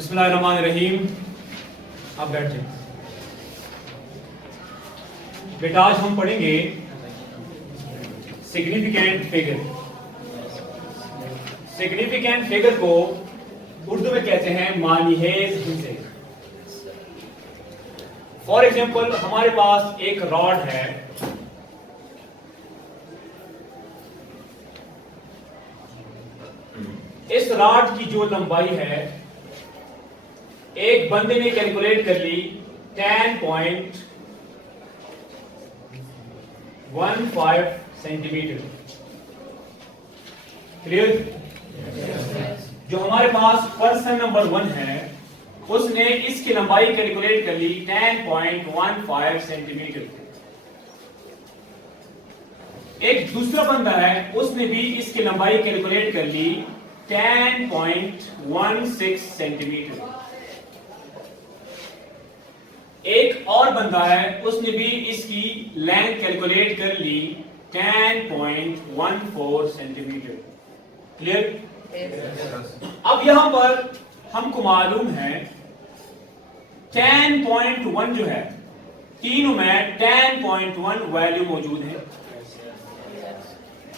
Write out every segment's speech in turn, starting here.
बिस्मिल्लाहिर्रहमानिर्रहीम। आप बैठ जाए बेटा। आज हम पढ़ेंगे सिग्निफिकेंट फिगर। सिग्निफिकेंट फिगर को उर्दू में कहते हैं मानीहेज हिस्से। फॉर एग्जाम्पल हमारे पास एक रॉड है, इस रॉड की जो लंबाई है एक बंदे ने कैलकुलेट कर ली 10.15 सेंटीमीटर। क्लियर? जो हमारे पास पर्सन नंबर 1 है उसने इसकी लंबाई कैलकुलेट कर ली 10.15 सेंटीमीटर। एक दूसरा बंदा है उसने भी इसकी लंबाई कैलकुलेट कर ली 10.16 सेंटीमीटर। एक और बंदा है उसने भी इसकी लेंथ कैलकुलेट कर ली 10.14 सेंटीमीटर। क्लियर? अब यहां पर हमको मालूम है 10.1 जो है, तीनों में 10.1 वैल्यू मौजूद है।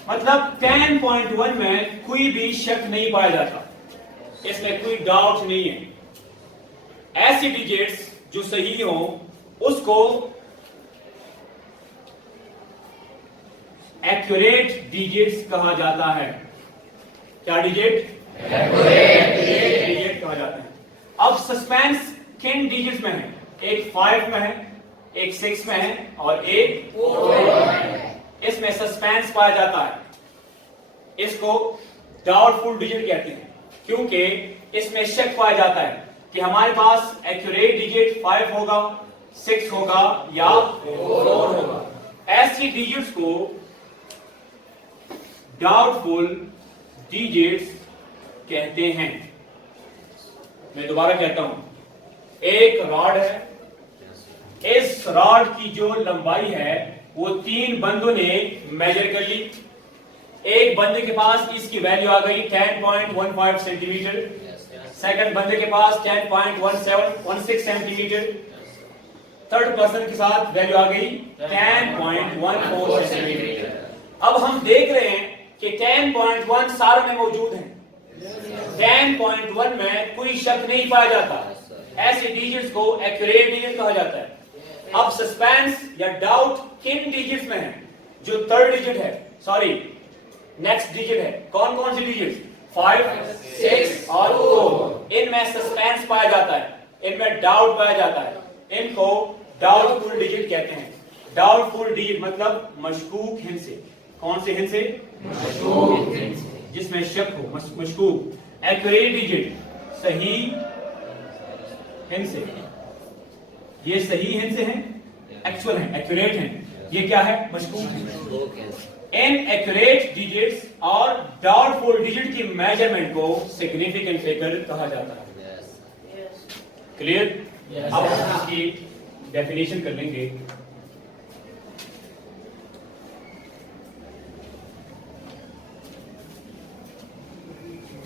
मतलब 10.1 में कोई भी शक नहीं पाया जाता, इसमें कोई डाउट नहीं है। ऐसी डिजिट्स जो सही हो उसको एक्यूरेट डिजिट्स कहा जाता है। क्या डिजिट? एक्यूरेट डिजिट कहा जाता है। अब सस्पेंस किन डिजिट्स में है? एक 5 में है, एक 6 में है और एक 4 में है। इसमें सस्पेंस पाया जाता है। इसको डाउटफुल डिजिट कहते हैं क्योंकि इसमें शक पाया जाता है कि हमारे पास एक्यूरेट डिजिट 5 होगा, 6 होगा या 4 होगा। ऐसी डिजिट्स को डाउटफुल डिजिट्स कहते हैं। मैं दोबारा कहता हूं, एक रॉड है, इस रॉड की जो लंबाई है वो 3 बंदों ने मेजर कर ली। एक बंदे के पास इसकी वैल्यू आ गई 10.15 सेंटीमीटर, सेकंड बंदे के पास 10.16 सेंटीमीटर, थर्ड पर्सन के साथ वैल्यू आ गई 10.14 सेंटीमीटर। अब हम देख रहे हैं कि 10.1 सारे में मौजूद है, 10.1 में कोई शक नहीं पाया जाता। ऐसे डिजिट्स को एक्यूरेट डिजिट कहा जाता है। अब सस्पेंस या डाउट किन डिजिट्स में है? जो थर्ड डिजिट है, सॉरी नेक्स्ट डिजिट है। कौन कौन सी डिजिट्स? 5, 6 और 4। इनमें सस्पेंस पाया जाता है, इनमें डाउट पाया जाता है। इनको डाउटफुल डिजिट कहते हैं। डाउटफुल डिजिट मतलब मशकूक हिस्से। कौन से हिस्से? मशकूक हिस्से, जिसमें शक हो, मशकूक। एक्यूरेट डिजिट सही हिस्से। ये सही हिस्से हैं, एक्चुअल हैं, एक्यूरेट हैं। ये क्या है? मशकूक है। इन एक्यूरेट डिजिट्स और डाउटफुल डिजिट की मेजरमेंट को सिग्निफिकेंट फिगर कहा जाता है। क्लियर? अब इसकी डेफिनेशन कर लेंगे।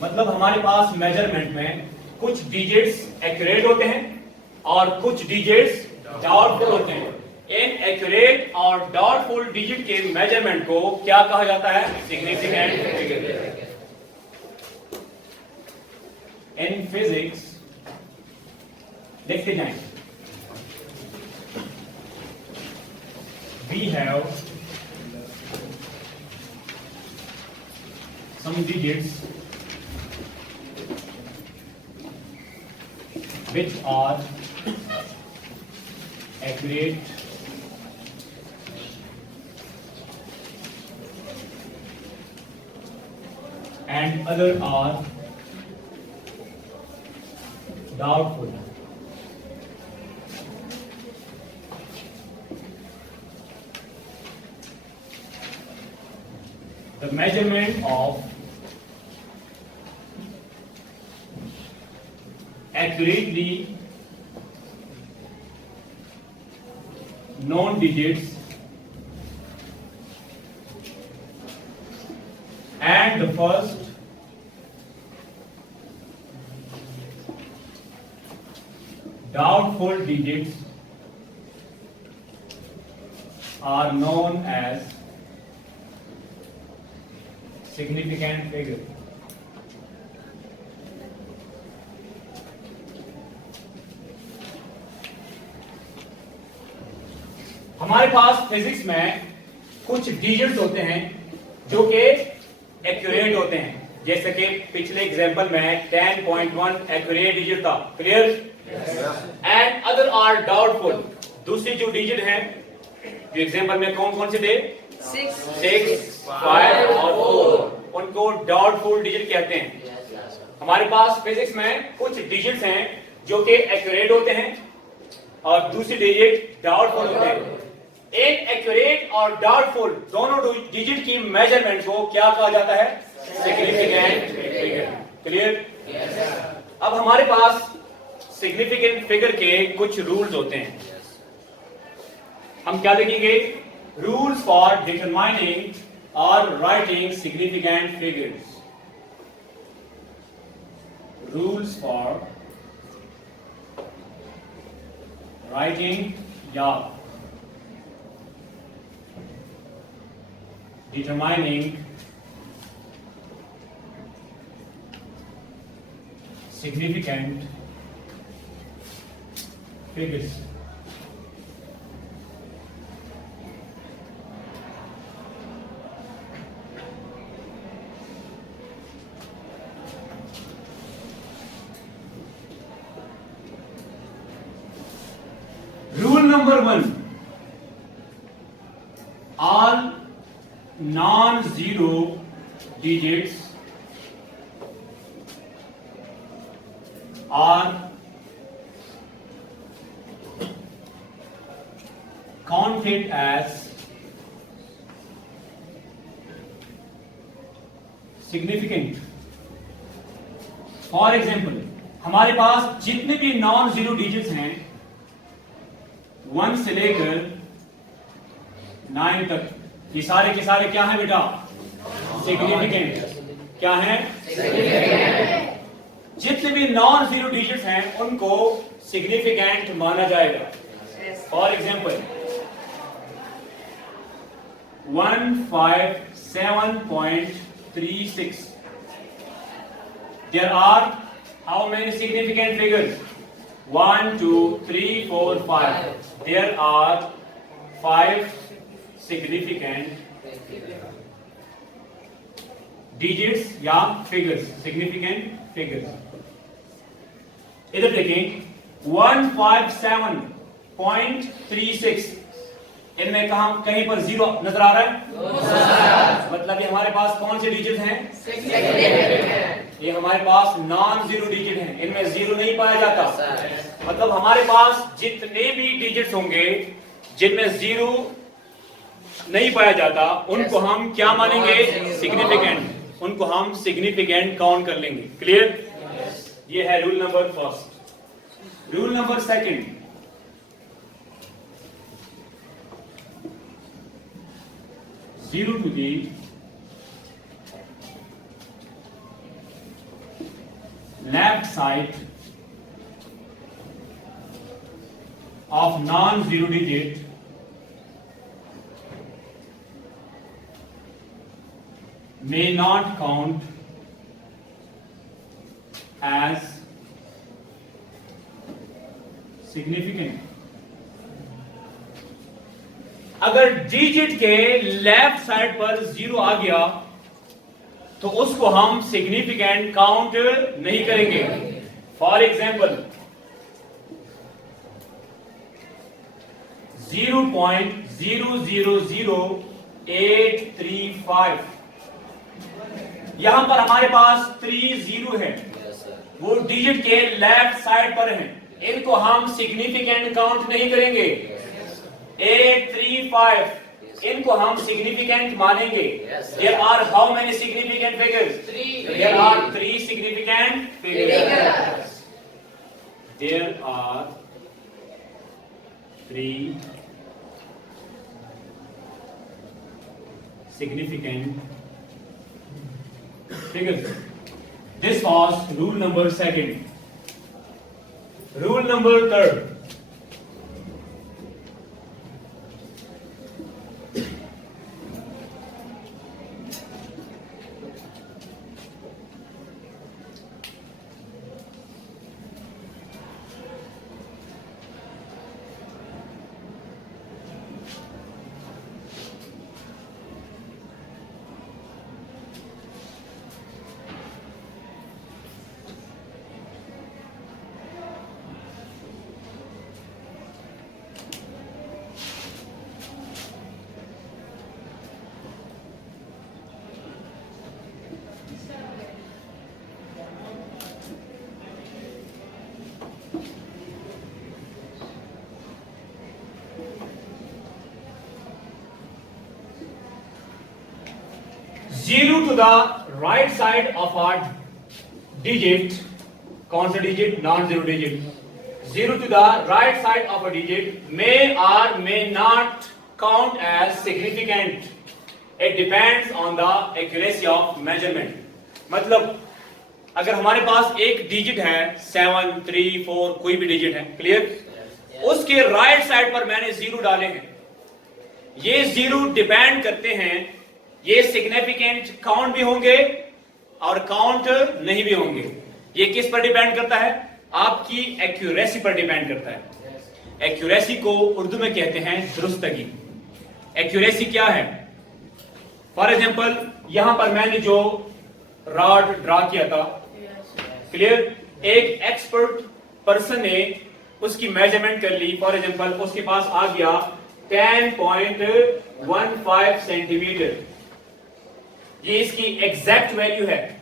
मतलब हमारे पास मेजरमेंट में कुछ डिजिट्स एक्यूरेट होते हैं और कुछ डिजिट्स डाउटफुल होते हैं। इन एक्यूरेट और डाउटफुल डिजिट के मेजरमेंट को क्या कहा जाता है? Significant figure. इन फिजिक्स देखते जाएं, we have some digits which are accurate and other are doubtful. The measurement of accurately known digits and the first doubtful digits are known as significant figure. हमारे पास physics में कुछ digits होते हैं जो कि accurate होते हैं, जैसे कि पिछले एग्जांपल में 10.1 एक्यूरेट डिजिट था, clear, and other are doubtful. दूसरी जो डिजिट है जो एग्जांपल में कौन कौन से थे, 6, 5 और 4, उनको डाउटफुल डिजिट कहते हैं। हमारे पास फिजिक्स में कुछ डिजिट्स हैं जो कि एक्यूरेट होते हैं और दूसरी डिजिट डाउटफुल होते हैं। एक एक्यूरेट और डाउटफुल दोनों डिजिट की मेजरमेंट को क्या कहा जाता है, सिग्निफिकेंट फिगर, क्लियर। अब हमारे पास सिग्निफिकेंट फिगर के कुछ रूल्स होते हैं, हम क्या देखेंगे, रूल्स फॉर डिटरमाइनिंग और writing significant figures. Rules for writing या determining significant figures. Rule number 1, all non-zero digits are counted as significant. For example हमारे पास जितने भी नॉन जीरो डिजिट्स हैं 1 से लेकर 9 तक, ये सारे के सारे क्या है बेटा, सिग्निफिकेंट। क्या है, जितने भी नॉन जीरो डिजिट्स हैं उनको सिग्निफिकेंट माना जाएगा। For example 157.36, there are how many significant figures, 1 2 3 4 5, there are 5 significant digits या figures, significant figures। इधर देखें 157.36, इनमें कहीं पर जीरो नजर आ रहा है, मतलब ये हमारे पास कौन से डिजिट हैं, ये हमारे पास नॉन जीरो डिजिट हैं, इनमें जीरो नहीं पाया जाता। मतलब हमारे पास जितने भी डिजिट्स होंगे जिनमें जीरो नहीं पाया जाता उनको हम क्या मानेंगे, सिग्निफिकेंट, उनको हम सिग्निफिकेंट काउंट कर लेंगे, क्लियर। ये है rule number first. Rule number second, zero to the left side of non zero digit may not count as significant। अगर डिजिट के लेफ्ट साइड पर जीरो आ गया तो उसको हम सिग्निफिकेंट काउंट नहीं करेंगे। फॉर एग्जाम्पल 0.000835, यहां पर हमारे पास 3 जीरो है, वो डिजिट के लेफ्ट साइड पर हैं, इनको हम सिग्निफिकेंट काउंट नहीं करेंगे। 835, इनको हम सिग्निफिकेंट मानेंगे। There are how many significant figures, there are 3 significant figures, there are 3 significant figures। This was rule number second। Rule number third. Zero to the right side of are digit, कौन सा digit? Non zero digit. Zero to the right side of a digit may are may not count as significant, it depends on the accuracy of measurement. मतलब अगर हमारे पास एक digit है 7, 3, 4 कोई भी digit है, क्लियर, उसके राइट साइड पर मैंने जीरो डाले हैं, ये जीरो डिपेंड करते हैं, ये सिग्निफिकेंट काउंट भी होंगे और काउंट नहीं भी होंगे। ये किस पर डिपेंड करता है? आपकी एक्यूरेसी पर डिपेंड करता है। एक्यूरेसी को उर्दू में कहते हैं दुरुस्तगी। एक्यूरेसी क्या है? फॉर एग्जांपल यहां पर मैंने जो रॉड ड्रा किया था, क्लियर, एक एक्सपर्ट पर्सन ने उसकी मेजरमेंट कर ली। फॉर एग्जांपल उसके पास आ गया 10.15 सेंटीमीटर, ये इसकी एग्जैक्ट वैल्यू है।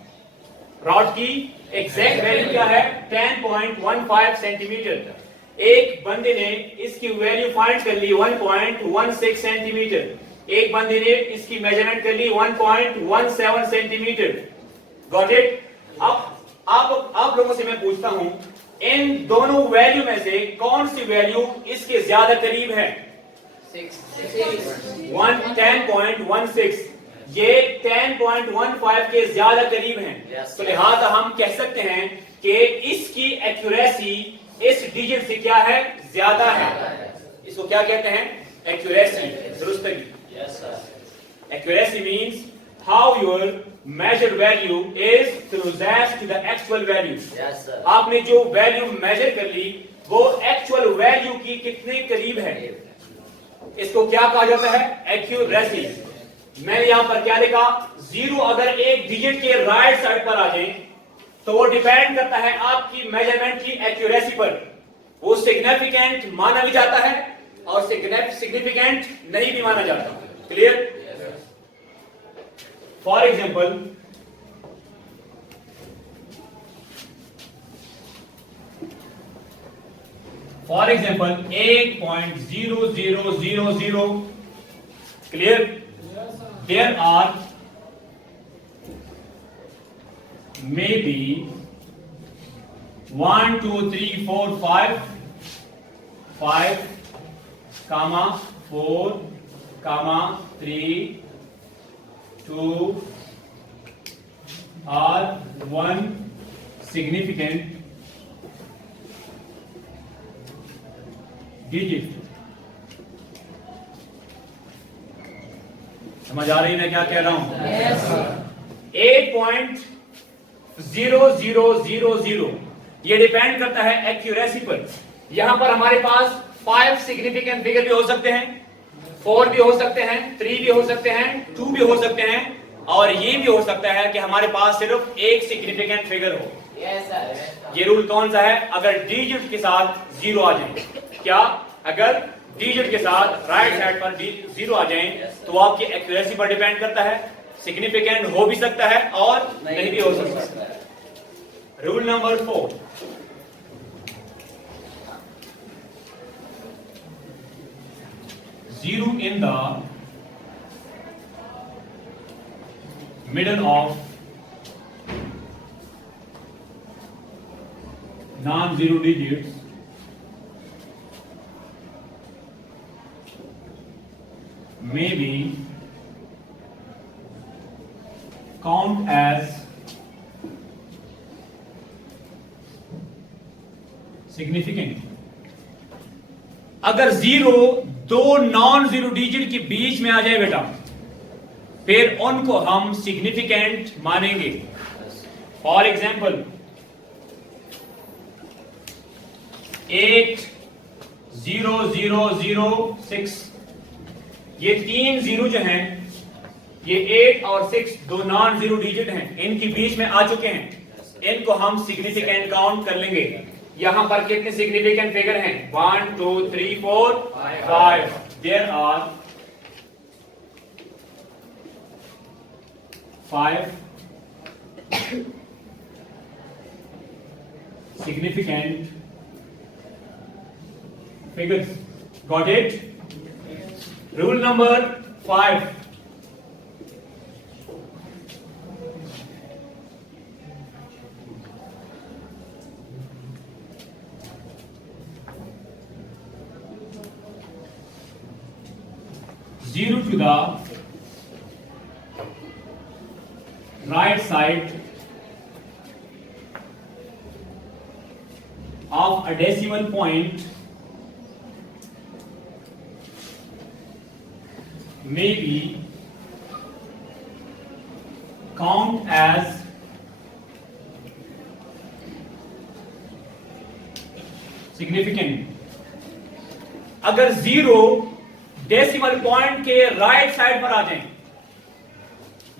रॉड की एग्जैक्ट वैल्यू क्या है? 10.15 सेंटीमीटर। एक बंदे ने इसकी वैल्यू फाइंड कर ली 1.16 सेंटीमीटर। एक बंदे ने इसकी मेजरमेंट कर ली 1.17 सेंटीमीटर। Got it? अब आप लोगों से मैं पूछता हूं, इन दोनों वैल्यू में से कौन सी वैल्यू इसके ज्यादा करीब है? 10.16। ये 10.15 के ज्यादा करीब हैं। तो लिहाजा हम कह सकते हैं कि इसकी एक्यूरेसी इस डिजिट से क्या है? ज्यादा है। इसको क्या कहते हैं? एक्यूरेसी, दुरुस्तगी। Accuracy means how your measured value is closest to the actual value. आपने जो वैल्यू मेजर कर ली वो एक्चुअल वैल्यू की कितने करीब है, इसको क्या कहा जाता है? एक्यूरेसी। मैंने यहां पर क्या लिखा? जीरो अगर एक डिजिट के राइट साइड पर आ जाए तो वो डिपेंड करता है आपकी मेजरमेंट की एक्यूरेसी पर। वो सिग्निफिकेंट माना भी जाता है और सिग्निफिकेंट नहीं भी माना जाता। Clear? For example for example 8.0000, clear, there are maybe 1 2 3 4 5 comma 4 comma 3 2 or 1 significant digit। समझ आ रही है मैं क्या कह रहा हूं? 8.0000 ये डिपेंड करता है एक्यूरेसी पर। यहां पर हमारे पास 5 सिग्निफिकेंट फिगर भी हो सकते हैं, 4 भी हो सकते हैं, 3 भी हो सकते हैं, 2 भी हो सकते हैं, और ये भी हो सकता है कि हमारे पास सिर्फ एक सिग्निफिकेंट फिगर हो। ये रूल कौन सा है? अगर डिजिट के साथ जीरो आ जाए, क्या? अगर डिजिट के साथ राइट साइड पर जीरो आ जाए तो आपकी एक्यूरेसी पर डिपेंड करता है। सिग्निफिकेंट हो भी सकता है और नहीं भी हो सकता है। Rule number 4, zero in the middle of non-zero digits may be count as significant. अगर जीरो दो नॉन जीरो डिजिट के बीच में आ जाए बेटा, फिर उनको हम सिग्निफिकेंट मानेंगे। फॉर एग्जाम्पल 80006, ये तीन जीरो जो हैं, ये 8 और 6 दो नॉन जीरो डिजिट हैं, इनके बीच में आ चुके हैं, इनको हम सिग्निफिकेंट काउंट कर लेंगे। यहां पर कितने सिग्निफिकेंट फिगर हैं? 1 2 3 4 5। There are 5 significant figures. Got it? Rule number 5. Zero to the right side of a decimal point may be count as significant। अगर जीरो डेसिमल पॉइंट के राइट साइड पर आ जाए,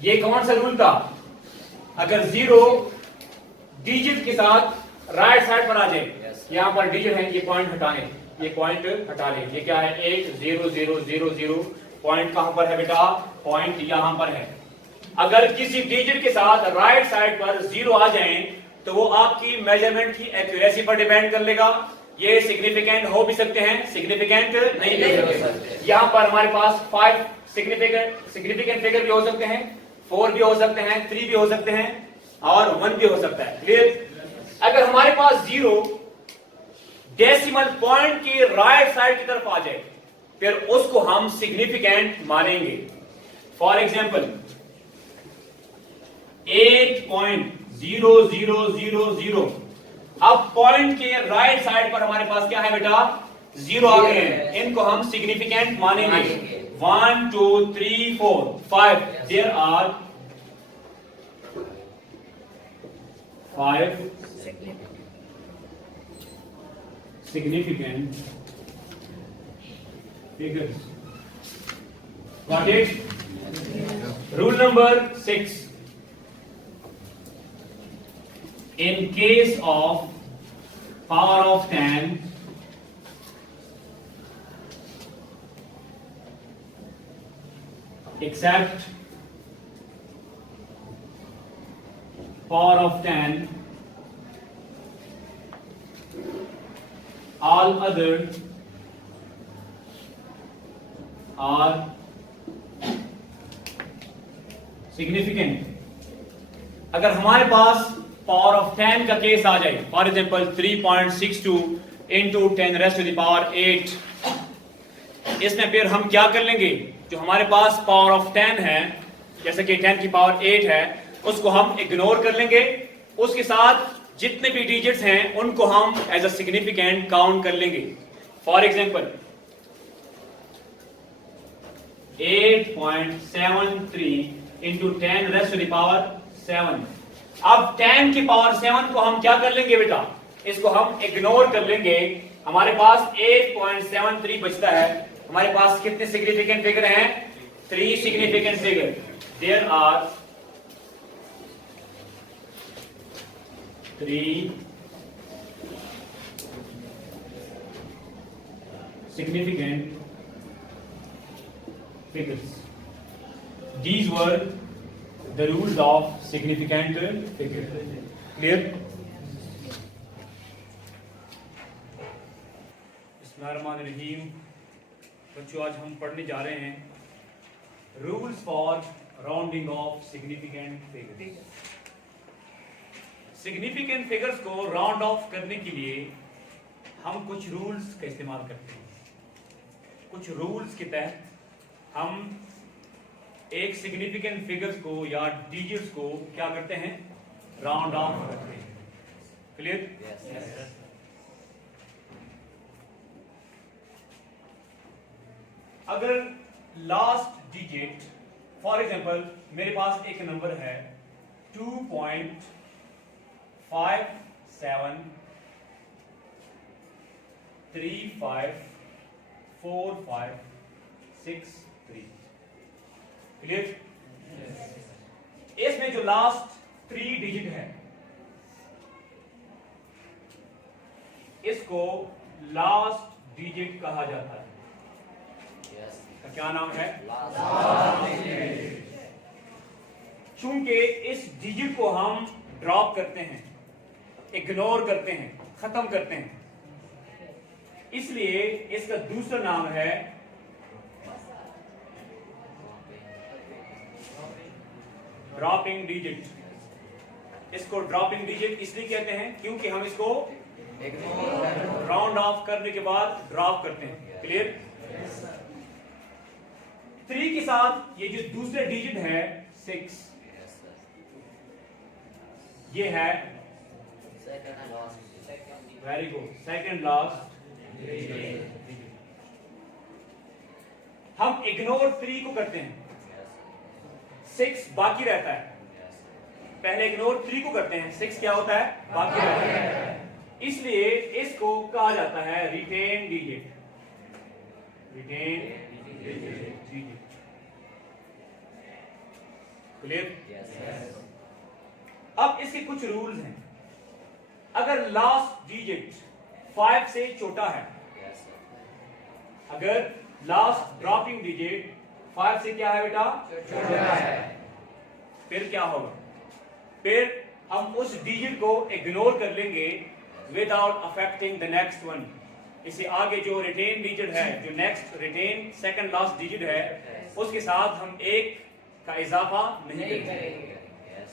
ये कौन सा रूल था? अगर जीरो डिजिट के साथ राइट साइड पर आ जाए, यहां पर डिजिट है, ये पॉइंट हटा लें, ये पॉइंट हटा लें, ये क्या है? 8 0 0 0 0। पॉइंट कहां पर है बेटा? पॉइंट यहां पर है। अगर किसी डिजिट के साथ राइट साइड पर जीरो आ जाए तो वो आपकी मेजरमेंट की एक्यूरेसी पर डिपेंड कर लेगा। ये सिग्निफिकेंट हो भी सकते हैं, सिग्निफिकेंट नहीं भी हो सकते। यहां पर हमारे पास 5 सिग्निफिकेंट फिगर भी हो सकते हैं, 4 भी हो सकते हैं, 3 भी हो सकते हैं और 1 भी हो सकता है। क्लियर? अगर हमारे पास जीरो डेसिमल पॉइंट की राइट साइड की तरफ आ जाए, फिर उसको हम सिग्निफिकेंट मानेंगे। For example 8.0000। अब पॉइंट के राइट साइड पर हमारे पास क्या है बेटा? जीरो आ गए हैं, इनको हम सिग्निफिकेंट मानेंगे। 1 2 3 4 5। There are 5 significant figures. Got it? Rule number 6. In case of power of 10, except power of 10, all other are significant। अगर हमारे पास पावर ऑफ 10 का केस आ जाए, for example 3.62 into 10 raise to the power 8, इसमें फिर हम क्या कर लेंगे? जो हमारे पास पावर ऑफ 10 है, जैसे कि 10 की पावर 8 है, उसको हम इग्नोर कर लेंगे। उसके साथ जितने भी डिजिट्स हैं उनको हम एज अ सिग्निफिकेंट काउंट कर लेंगे। For example 8.73 into 10 raise to the power 7। अब 10 की पावर 7 को हम क्या कर लेंगे बेटा? इसको हम इग्नोर कर लेंगे। हमारे पास 8.73 बचता है। हमारे पास कितने सिग्निफिकेंट फिगर हैं? 3 significant figure. There are 3 significant figures. These were the rules of significant figure. Clear? बिस्मिल्लाहिर्रहमानिर्रहीम। बच्चों, आज हम पढ़ने जा रहे हैं rules for rounding off significant figures. Significant figures को राउंड ऑफ करने के लिए हम कुछ रूल्स का इस्तेमाल करते हैं। कुछ रूल्स के तहत हम एक सिग्निफिकेंट फिगर्स को या डिजिट्स को क्या करते हैं? राउंड ऑफ करते हैं। क्लियर? अगर लास्ट डिजिट, फॉर एग्जांपल मेरे पास एक नंबर है 2.57354563 क्लियर। इसमें जो लास्ट 3 डिजिट है इसको लास्ट डिजिट कहा जाता है। इसका क्या नाम है? चूंकि इस डिजिट को हम ड्रॉप करते हैं, इग्नोर करते हैं, खत्म करते हैं, इसलिए इसका दूसरा नाम है ड्रॉपिंग डिजिट। इसको ड्रॉपिंग डिजिट इसलिए कहते हैं क्योंकि हम इसको राउंड ऑफ करने के बाद ड्रॉप करते हैं। क्लियर? 3 के साथ ये जो दूसरे डिजिट है 6, ये है very good second last digit. हम इग्नोर 3 को करते हैं, 6 बाकी रहता है। पहले इग्नोर 3 को करते हैं, 6 क्या होता है? बाकी रहता है। इसलिए इसको कहा जाता है retain digit. Retain digit. Clear? अब इसके कुछ रूल्स हैं। अगर लास्ट डिजिट 5 से छोटा है, अगर लास्ट ड्रॉपिंग डिजिट 5 से क्या है बेटा? छोटा है, फिर क्या होगा? फिर हम उस डिजिट को इग्नोर कर लेंगे without affecting the next one. इससे आगे जो रिटेन डिजिट है, जो next retain second last digit है, उसके साथ हम 1 का इजाफा नहीं करेंगे।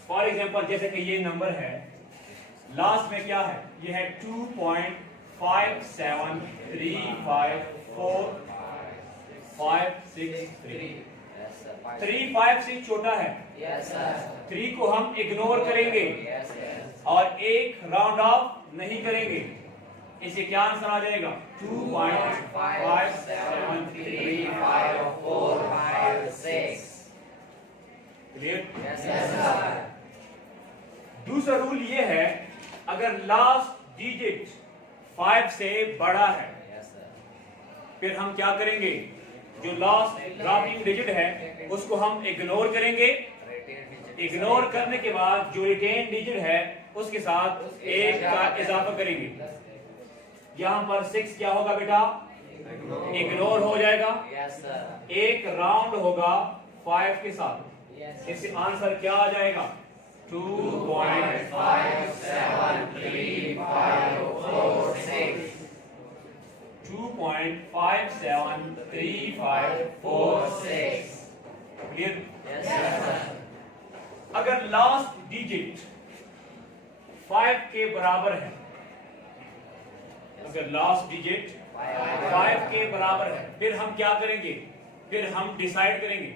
फॉर एग्जांपल जैसे कि ये नंबर है, लास्ट में क्या है? ये है 2.57354563। 3 5 से छोटा है, 3 को हम इग्नोर करेंगे और 1 राउंड ऑफ नहीं करेंगे। इसे क्या आंसर आ जाएगा? 2.57354546। क्लियर? दूसरा रूल ये है, अगर लास्ट डिजिट 5 से बड़ा है, फिर हम क्या करेंगे? जो लास्ट ड्रॉपिंग डिजिट है उसको हम इग्नोर करेंगे। इग्नोर करने के बाद जो रिटेन डिजिट है उसके साथ 1 का इजाफा करेंगे। यहां पर 6 क्या होगा बेटा? इग्नोर हो जाएगा। 1 राउंड होगा 5 के साथ। इससे आंसर क्या आ जाएगा? 2.573546। 2.573546। क्लियर? अगर लास्ट डिजिट 5 के बराबर है, अगर लास्ट डिजिट 5 के बराबर है, फिर हम क्या करेंगे? फिर हम डिसाइड करेंगे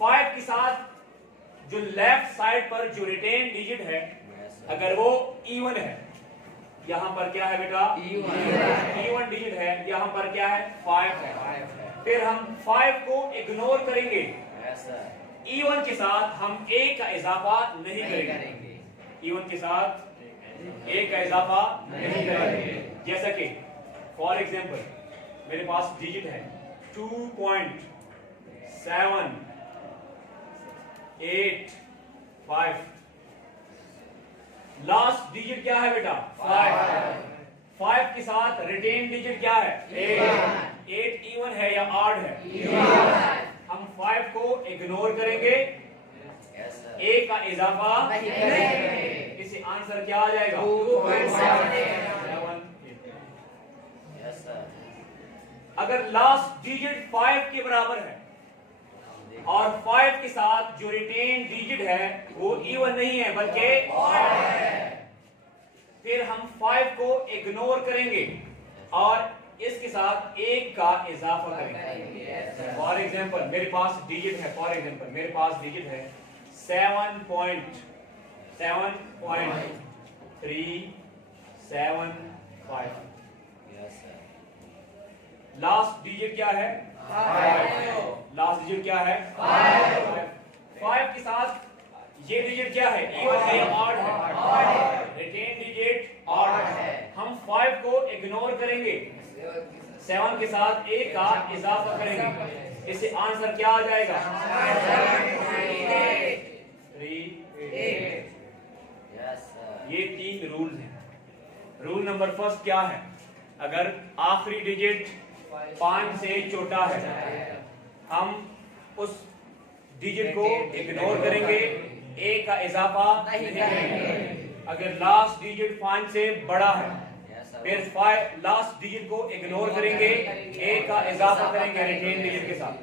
5 के साथ जो लेफ्ट साइड पर जो रिटेन डिजिट है, अगर वो इवन है, यहां पर क्या है बेटा? इवन डिजिट है। यहां पर क्या है? 5 है। फिर हम 5 को इग्नोर करेंगे। इवन के साथ हम 1 का इजाफा नहीं करेंगे। इवन के साथ 1 का इजाफा नहीं करेंगे। जैसा कि फॉर एग्जांपल मेरे पास डिजिट है 2.785। लास्ट डिजिट क्या है बेटा? 5 के साथ रिटेन डिजिट क्या है? 8 इवन है या ऑड है? हम 5 को इग्नोर करेंगे, 1 का इजाफा नहीं करेंगे। इसे आंसर क्या आ जाएगा? 2.78। अगर लास्ट डिजिट 5 के बराबर है और 5 के साथ जो रिटेन डिजिट है वो इवन नहीं है बल्कि ऑड है, फिर हम 5 को इग्नोर करेंगे और इसके साथ 1 का इजाफा करेंगे। फॉर एग्जांपल मेरे पास डिजिट है, 7.375। लास्ट डिजिट क्या है? 5। लास्ट डिजिट क्या है? 5 के साथ ये डिजिट क्या है? इवन है या ऑड है? रिटेन डिजिट ऑड है। हम 5 को इग्नोर करेंगे, 7 के साथ 1 का इजाफा करेंगे, इससे आंसर क्या आ जाएगा? 3। ये 3 रूल्स हैं। रूल नंबर फर्स्ट क्या है? अगर आखिरी डिजिट 5 से छोटा है, हम उस डिजिट को इग्नोर करेंगे, ए का इजाफा नहीं करेंगे। अगर लास्ट डिजिट 5 से बड़ा है, फिर 5 लास्ट डिजिट को इग्नोर करेंगे, ए का इजाफा करेंगे रिटेन डिजिट के साथ।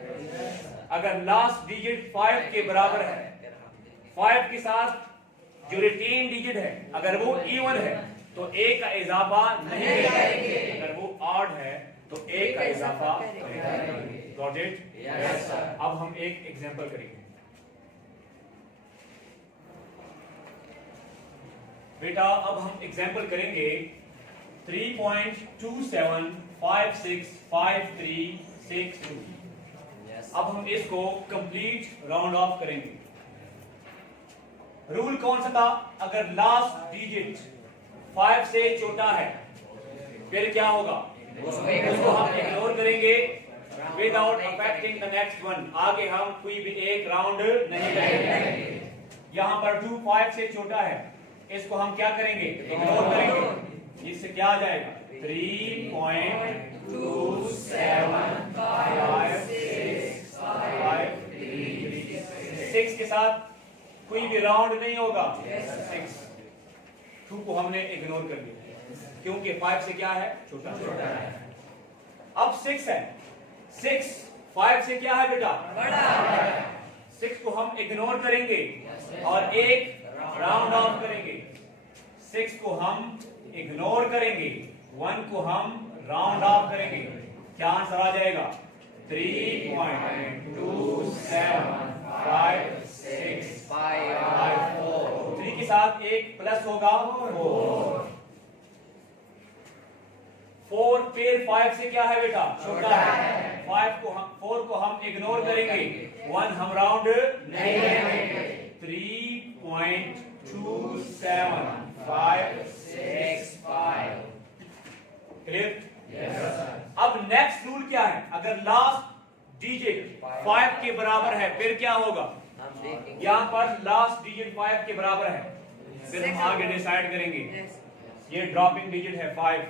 अगर लास्ट डिजिट 5 के बराबर है, 5 के साथ जो रिटेन डिजिट है अगर वो इवन है तो ए का इजाफा नहीं करेंगे, अगर वो ऑड है तो ए का इजाफा करेंगे। Got it? Yes sir. अब हम एक एग्जांपल करेंगे। बेटा अब हम एग्जांपल करेंगे 3.27565362। अब हम इसको कंप्लीट राउंड ऑफ करेंगे। रूल कौन सा था? अगर लास्ट डिजिट 5 से छोटा है फिर क्या होगा? उसको हम इग्नोर करेंगे without affecting the next one. आगे हम कोई भी एक राउंड नहीं करेंगे। यहां पर 2 5 से छोटा है, इसको हम क्या करेंगे? इग्नोर करेंगे। इससे क्या आ जाएगा? 3.275653 के साथ कोई भी राउंड नहीं होगा। 6 2 को हमने इग्नोर कर दिया क्योंकि 5 से क्या है? छोटा है। अब 6 है, 6 5 से क्या है बेटा? बड़ा है। 6 को हम इग्नोर करेंगे और एक राउंड ऑफ करेंगे। 6 को हम इग्नोर करेंगे, 1 को हम राउंड ऑफ करेंगे। क्या आंसर आ जाएगा? 3.275654। 3 के साथ एक प्लस होगा 4 फिर 5 से क्या है बेटा? छोटा है। 4 को हम इग्नोर करेंगे, 1 हम राउंड नहीं करेंगे। 3.275655। क्लियर? अब नेक्स्ट रूल क्या है? अगर लास्ट डिजिट 5 के बराबर है फिर क्या होगा? यहां पर लास्ट डिजिट 5 के बराबर है, फिर हम आगे डिसाइड करेंगे। ये ड्रॉपिंग डिजिट है 5।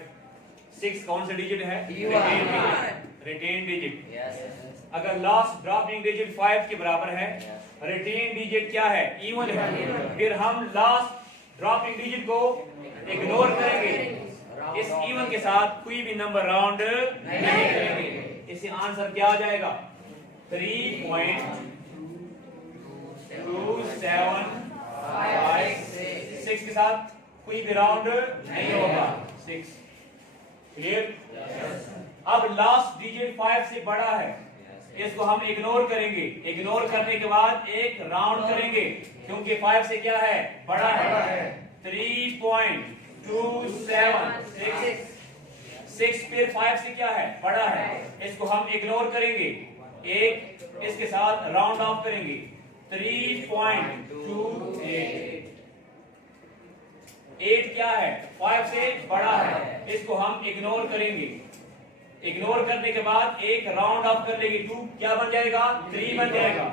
6 कौन सा डिजिट है? Retain digit. अगर लास्ट ड्रॉपिंग डिजिट 5 के बराबर है, रिटेन डिजिट क्या है? इवन है, फिर हम लास्ट ड्रॉपिंग डिजिट को इग्नोर करेंगे, इस इवन के साथ कोई भी नंबर राउंड नहीं करेंगे। इससे आंसर क्या आ जाएगा? 3.2756। 6 के साथ कोई भी राउंड नहीं होगा। 6। क्लियर? अब लास्ट डिजिट 5 से बड़ा है, इसको हम इग्नोर करेंगे। इग्नोर करने के बाद एक राउंड करेंगे क्योंकि 5 से क्या है? बड़ा है। 3.276। 6 फिर 5 से क्या है? बड़ा है, इसको हम इग्नोर करेंगे, एक इसके साथ राउंड ऑफ करेंगे। 3.28। 8 क्या है? 5 से बड़ा है, इसको हम इग्नोर करेंगे। इग्नोर करने के बाद एक राउंड ऑफ कर लेंगे, 2 क्या बन जाएगा? 3 बन जाएगा।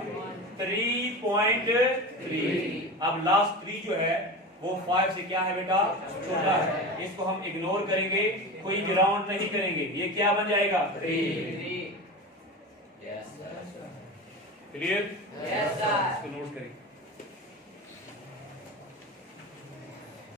3.3। अब लास्ट 3 जो है वो 5 से क्या है बेटा? छोटा है, इसको हम इग्नोर करेंगे, कोई भी राउंड नहीं करेंगे। ये क्या बन जाएगा? 3। क्लियर? इसको नोट करें।